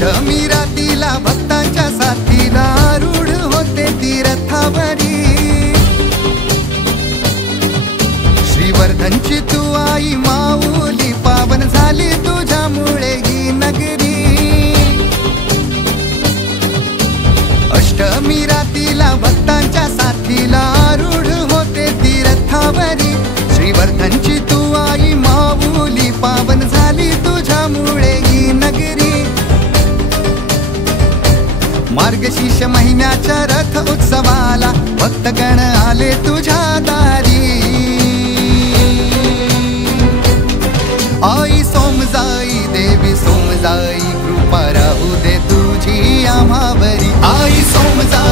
अष्टमी रातीला भक्तांच्या साथीला रूढ होते तीर्थावरी। श्रीवर्धनची तू आई माऊली पावन झाली तुझ्यामुळे ही नगरी। अष्टमी रातीला भक्तांच्या साथीला रूढ होते तीर्थावरी। श्रीवर्धनची तू आई माऊली पावन झाली तुझ्यामुळे ही नगरी। मार्गशीर्ष महिन्याच्या रथ उत्सवाला भक्तगण आले तुझ्या दारी। आई सोमजाई देवी सोमजाई कृपा राहू दे तुझी आम्हावरी। आई सोमजाई